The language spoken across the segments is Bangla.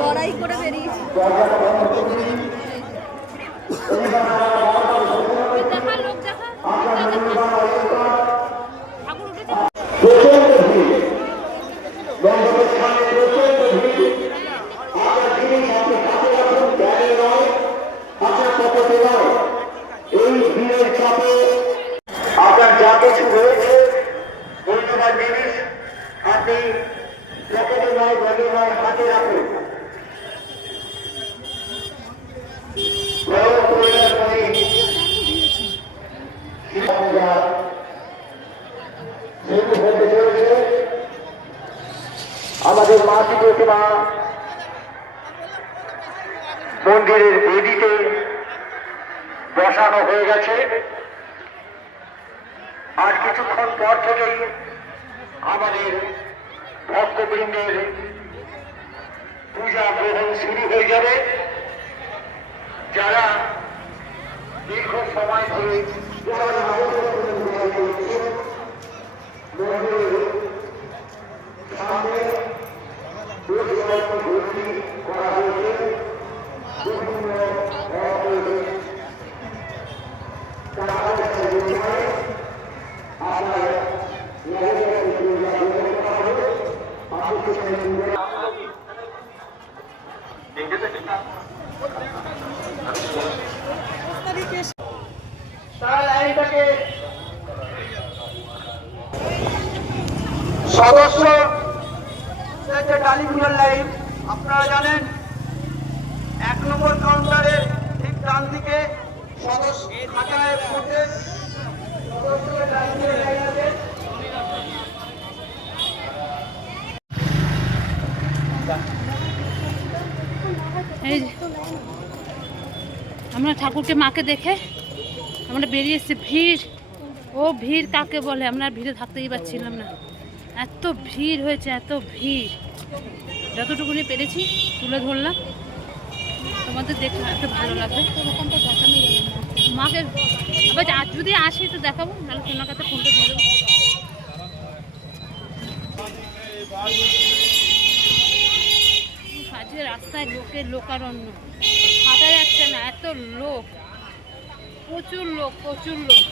লড়াই করে বেরিয়েছি। দেখা লোক দেখা ঠাকুর উঠেছে। এই ভিড়ের চাপে আপনার যা কিছু রয়েছে মূল্যবান জিনিস আপনি পকেটে নয় ব্যাগে নয় হাতে রাখুন। আমাদের মা প্রতিমা মন্দিরের বেদিতে বসানো হয়ে গেছে। আর কিছুক্ষণ পর থেকেই আমাদের ভক্তবৃন্দের পূজা গ্রহণ শুরু হয়ে যাবে। যারা দীর্ঘ সময় ধরে করা হয়েছে সদস্য কালীপুজোর লাইন আপনারা জানেন 1 নম্বর কাউন্টারের ঠিক ডান দিকে সদস্য খাতায় ভোটের সদস্যের লাইনের লাইন আছে। এই আমরা ঠাকুরকে মাকে দেখে আমরা বেরিয়ে এসেছি। ভিড়, ও ভিড় কাকে বলে, আমরা ভিড়ে থাকতেই পারছিলাম না, এত ভিড় হয়েছে, এত ভিড়। যতটুকুনি পেরেছি তুলে ধরলাম, তোমাদের দেখে এত ভালো লাগবে। মাকে আবার যদি আসি তো দেখাবো, নাহলে তোমার কাছে ফোনটা দিয়ে দেবো। আজকে রাস্তায় লোকের লোকারণ্য, হাঁটা যাচ্ছে না, এত লোক, প্রচুর লোক, প্রচুর লোক।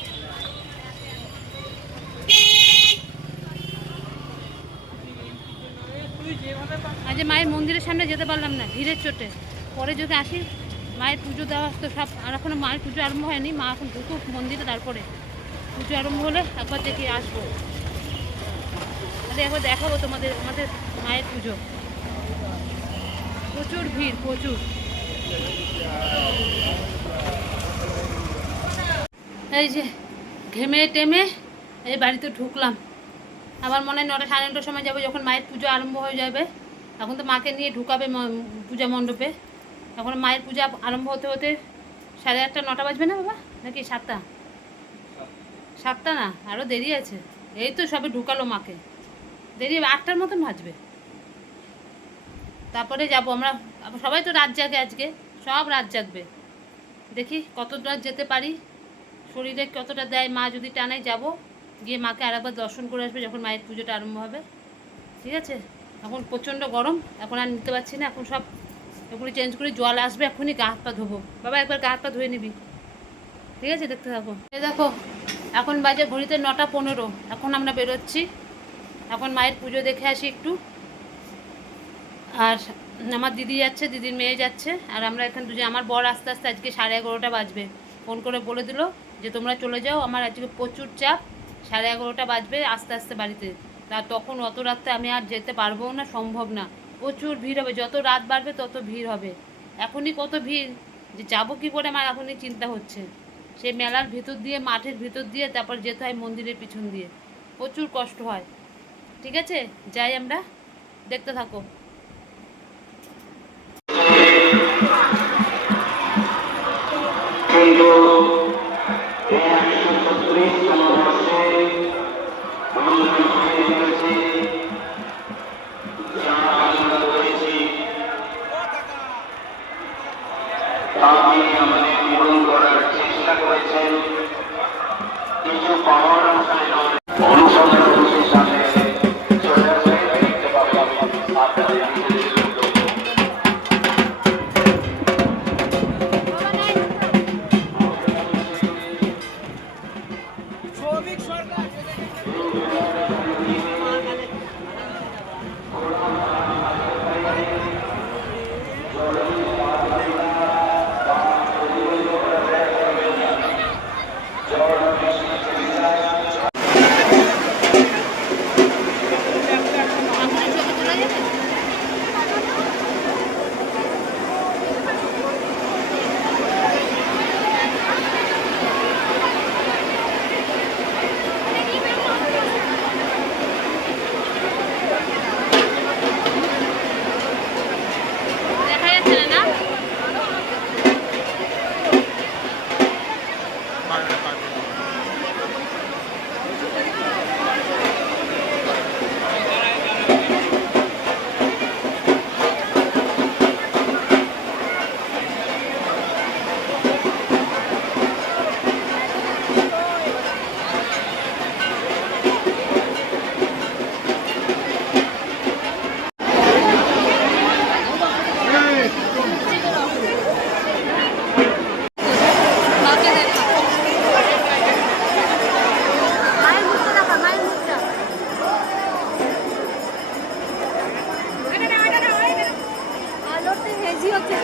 আজ মায়ের মন্দিরের সামনে যেতে পারলাম না ভিড়ের চোটে। পরে যদি আসি, মায়ের পুজো দেওয়া তো সব, আর এখনো মায়ের পুজো আরম্ভ হয়নি। মা এখন ঢুকুক মন্দিরে, তারপরে পুজো আরম্ভ হলে একবার দেখে আসবো। তাহলে একবার দেখাবো তোমাদের আমাদের মায়ের পুজো। প্রচুর ভিড়, প্রচুর। এই যে ঘেমে টেমে এই বাড়িতে ঢুকলাম। আবার মনে হয় 9টা সাড়ে 9টার সময় যাবো, যখন মায়ের পুজো আরম্ভ হয়ে যাবে। এখন তো মাকে নিয়ে ঢুকাবে পূজা মণ্ডপে। এখন মায়ের পূজা আরম্ভ হতে হতে 8:30 9টা বাজবে না বাবা, নাকি 7টা? 7টা না, আরও দেরি আছে। এই তো সবে ঢুকালো মাকে, দেরি 8টার মতন বাজবে। তারপরে যাব আমরা। সবাই তো রাত জাগে আজকে, সব রাত জাগবে। দেখি কতটা যেতে পারি, শরীরে কতটা দেয় মা। যদি টানাই যাব, গিয়ে মাকে আরেকবার দর্শন করে আসবে যখন মায়ের পুজোটা আরম্ভ হবে। ঠিক আছে? এখন প্রচণ্ড গরম, এখন আর নিতে পারছি না। এখন সব এগুলি চেঞ্জ করে জল আসবে, এখনই গা হাত পা ধোবো। বাবা একবার গা হাত পা ধুয়ে নিবি, ঠিক আছে? দেখতে থাকো। এই দেখো এখন বাজে ঘড়িতে 9টা 15। এখন আমরা বেরোচ্ছি। এখন মায়ের পুজো দেখে আসি একটু। আর আমার দিদি যাচ্ছে, দিদির মেয়ে যাচ্ছে, আর আমরা এখানে দুজন। আমার বর আস্তে আস্তে আজকে 11:30টা বাজবে। ফোন করে বলে দিল যে তোমরা চলে যাও, আমার আজকে প্রচুর চাপ, 11:30টা বাজবে আস্তে আস্তে বাড়িতে। তা তখন অত রাতে আমি আর যেতে পারবো না, সম্ভব না। প্রচুর ভিড় হবে, যত রাত বাড়বে তত ভিড় হবে। এখনই কত ভিড়, যে যাবো কী করে আমার এখনই চিন্তা হচ্ছে। সেই মেলার ভিতর দিয়ে, মাঠের ভিতর দিয়ে, তারপর যেতে হয় মন্দিরের পিছন দিয়ে, প্রচুর কষ্ট হয়। ঠিক আছে, যাই আমরা, দেখতে থাকো। আমাদের পূরণ করার চেষ্টা করেছেন কিছু পাওয়ার অনুসন্ধান সামনে চলে আসে দেখতে পাবেন আপনাদের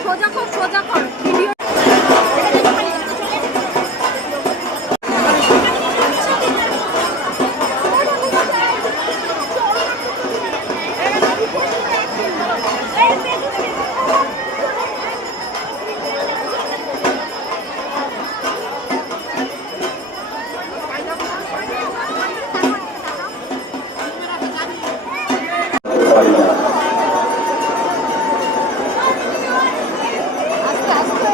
সোজা কর, সোজা কর ভিডিও। আস্তে আস্তে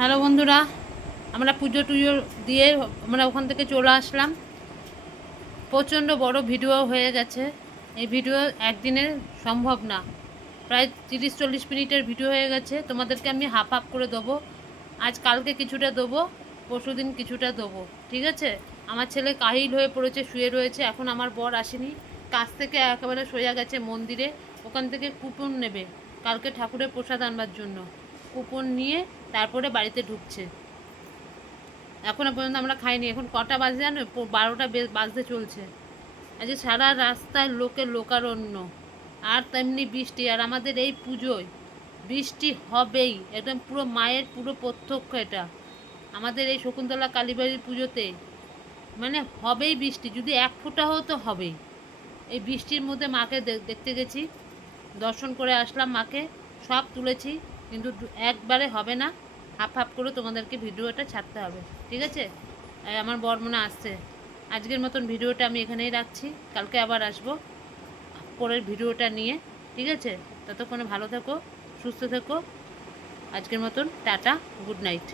হ্যালো বন্ধুরা, আমরা পুজো টুজো দিয়ে আমরা ওখান থেকে চলে আসলাম। প্রচণ্ড বড় ভিডিও হয়ে গেছে। এই ভিডিও একদিনে সম্ভব না, প্রায় 30-40 মিনিটের ভিডিও হয়ে গেছে। তোমাদেরকে আমি হাফ হাফ করে দেবো। আজ কালকে কিছুটা দেবো, পরশু দিন কিছুটা দেবো, ঠিক আছে? আমার ছেলে কাহিল হয়ে পড়েছে, শুয়ে রয়েছে। এখন আমার বর আসেনি, কাছ থেকে একেবারে সোজা গেছে মন্দিরে। ওখান থেকে কুপন নেবে কালকে ঠাকুরের প্রসাদ আনবার জন্য। কুপন নিয়ে তারপরে বাড়িতে ঢুকছে। এখনও পর্যন্ত আমরা খাইনি। এখন কটা বাজে জানো? 12টা বাজতে চলছে। আজকে সারা রাস্তায় লোকের লোকারণ্য, আর তেমনি বৃষ্টি। আর আমাদের এই পুজোয় বৃষ্টি হবেই, একদম পুরো মায়ের পুরো প্রত্যক্ষ। এটা আমাদের এই শকুন্তলা কালীবাড়ির পুজোতে মানে হবেই বৃষ্টি, যদি এক ফোঁটা হতো হবেই। এই বৃষ্টির মধ্যে মাকে দেখতে গেছি, দর্শন করে আসলাম মাকে, সব তুলেছি, কিন্তু একবারে হবে না। হাফ হাফ করে তোমাদেরকে ভিডিওটা ছাড়তে হবে, ঠিক আছে? আমার বর মনে আসছে। আজকের মতন ভিডিওটা আমি এখানেই রাখছি, কালকে আবার আসবো পরের ভিডিওটা নিয়ে, ঠিক আছে? ততক্ষণে ভালো থেকো, সুস্থ থেকো। আজকের মতন টাটা, গুড নাইট।